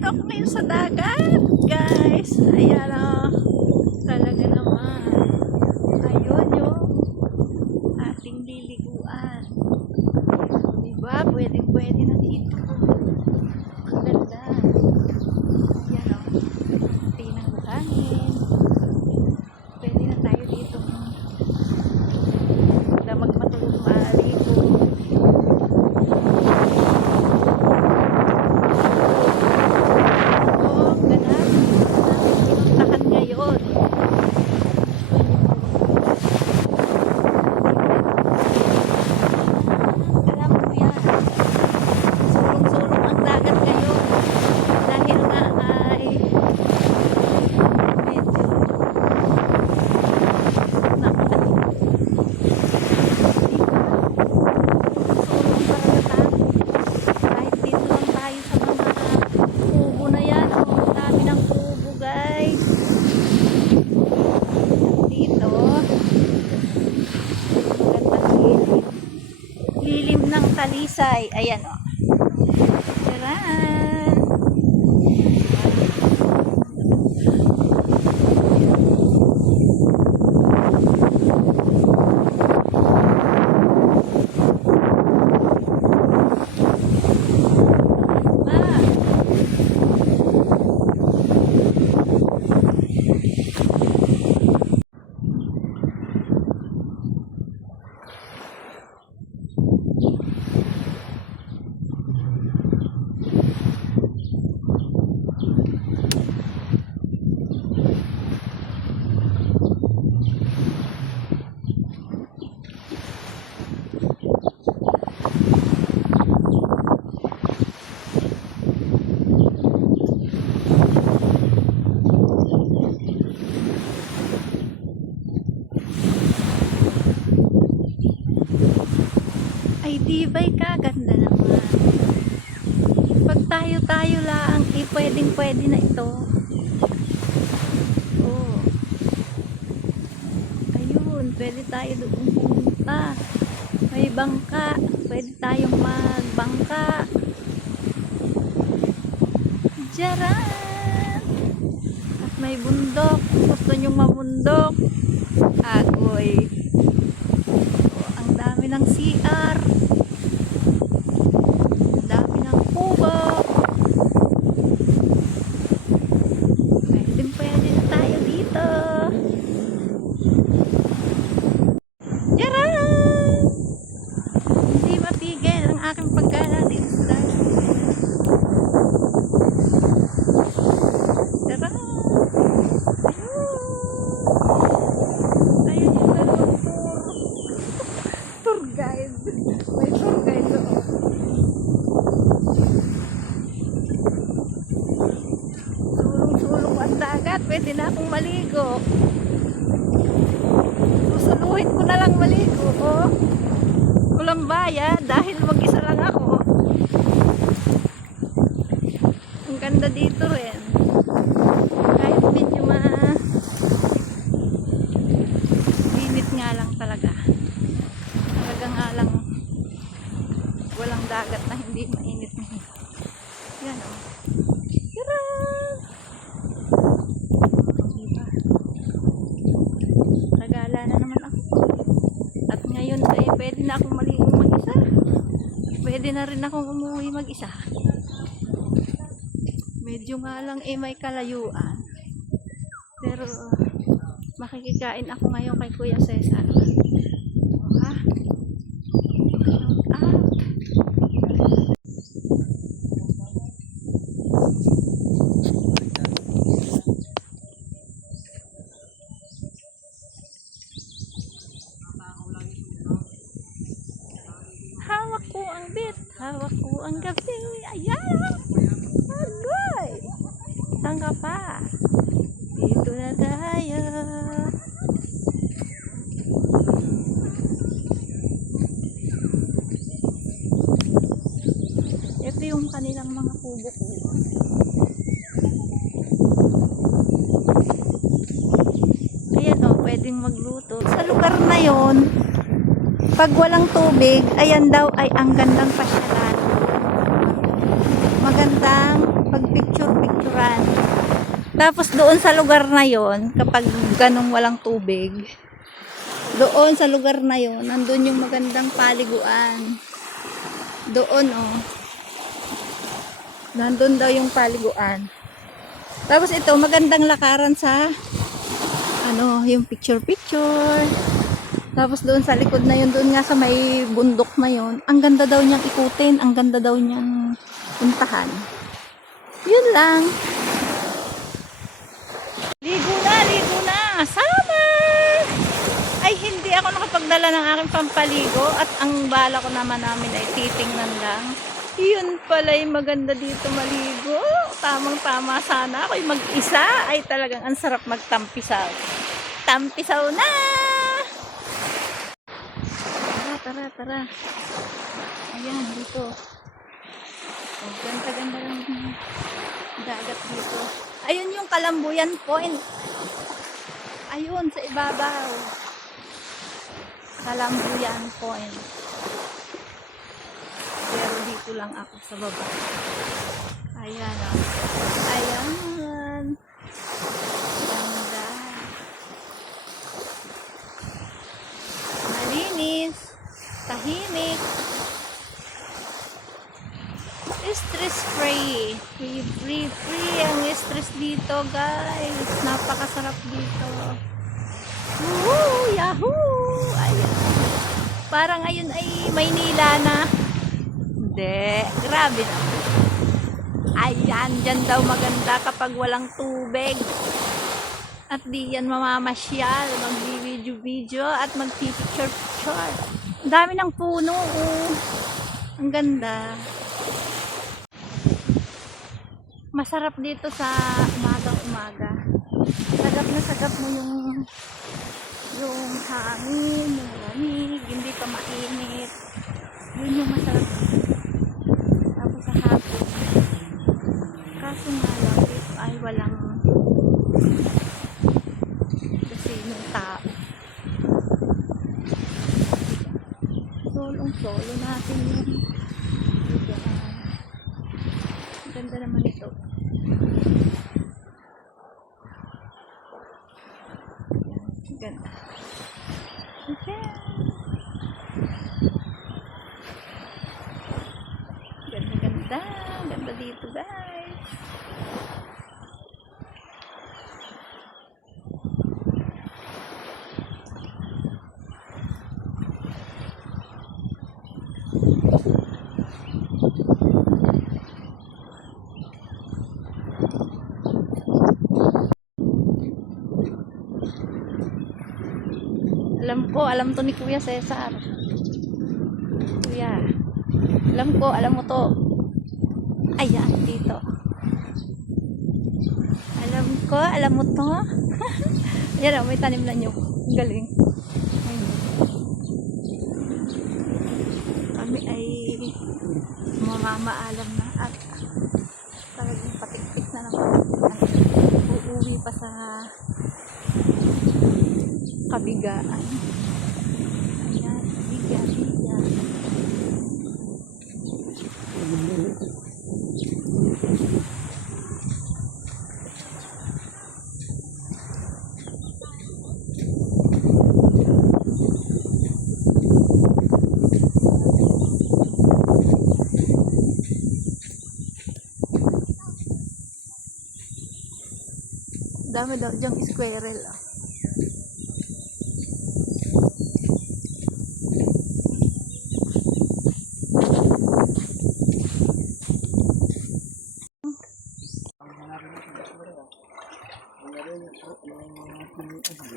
Nandito ako ngayon sa dagat, guys. Ayan o. Talaga naman. Ayun yung ating liliguan. Diba? Pwede na dito. Ang ganda. Ayan o. Pinang buhangin. Pwede na tayo dito. Damag matulog maaligo. Lilim ng Talisay. Ayan o. Tara! Ay di ba'y kaganda naman. Pag tayo lang, pwedeng na ito. Oh. Ayun, pwede tayo doon pumunta. May bangka, pwede tayong magbangka. Diyaran! At may bundok, gusto nyong mabundok. Agoy. Oh, ang dami ng CR. Pwede na tayo dito. Tara! Hindi mapigil ang aking pagkala dito sa dagat. Tara! Ayun yung dalawang tour guide. May tour guide doon. Sulong-sulong ang dagat, pwede na akong maligo. Susuluhin ko na lang maligo, oh. Walang bayad dahil mag-isa lang ako. Ang ganda dito rin. Kahit medyo init nga lang talaga. Talaga nga lang walang dagat na hindi mainit. Yan, oh. Nagala na naman ako. At ngayon ay pwede na akong maligo mag-isa. Pwede na rin akong umuwi mag-isa. Medyo nga lang may kalayuan. Pero makikikain ako ngayon kay Kuya Cesar. Ha? Hawak ko ang bit, hawak ko ang gabi. Ayan! Agoy! Saan ka pa? Dito na tayo. Ito yung kanilang mga kubo-kubo. Ayan o, pwedeng magluto. Sa lugar na yon, pag walang tubig, ayan daw ay ang gandang pasyalan. Magandang pag-picture Tapos doon sa lugar na yon, kapag ganong walang tubig, doon sa lugar na yon, nandun yung magandang paliguan. Doon oh. Nandun daw yung paliguan. Tapos ito, magandang lakaran sa ano, yung picture-picture. Tapos doon sa likod na yun, doon nga sa may bundok na yun, ang ganda daw niyang ikutin, ang ganda daw niyang puntahan. Yun lang. Ligo na, summer! Ay, hindi ako nakapagdala ng aking pampaligo at ang bala ko naman namin ay titingnan lang. Yun pala yung maganda dito maligo. Tamang-tama sana ako'y mag-isa. Ay talagang ang sarap magtampisaw. Tampisaw na! Tara. Ayan, dito. Oh, ganda-ganda lang yung dagat dito. Ayun yung Kalambuyan Point. Ayun, sa ibabaw. Kalambuyan Point. Pero dito lang ako sa baba. Ayan o. Ayan. Ganda. Malinis. Tahimik. Stress free. Free ang stress dito, guys. Napakasarap dito. Woo! Yahoo! Ayan. Parang ngayon ay Maynila na. Hindi. Grabe na. Ayan. Dyan daw maganda kapag walang tubig. At di yan mamamasyal. Mag-video-video at mag-picture-picture. Ang dami ng puno. Oh. Ang ganda. Masarap dito sa umagang-umaga. Sagap mo yung hangin, yung lamig, hindi pa mainit. Yun yung masarap dito. Tapos sa hapon. Kaso nga lang, dito ay walang kasi yung tao. Solo natin yung dito. Ganda naman ito. Ganda. Okay. Ganda dito, guys. Alam to ni Kuya Cesar. Kuya. Alam mo to. Ayan, dito. Alam mo to. Yan, may tanim na nyo. Galing. Ayun. Kami ay mamamaalam na at talagang patiktik na naman. Uuwi pa sa Kabigaan. Ayan, biga. Dami daw diyang squirrel.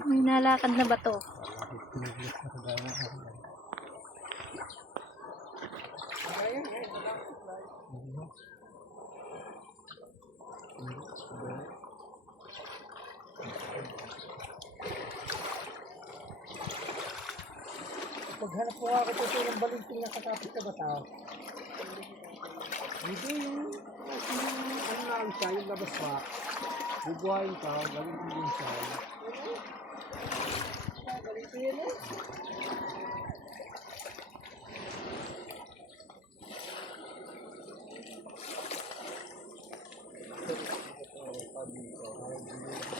May nalakad na ba to? Paghanap ko ako ito ng balinting na katapos sa bata. Hindi yung ano lang siya, yung labas pa. Bubuhayin ka, balinting din siya. Balinting yun eh. Oo,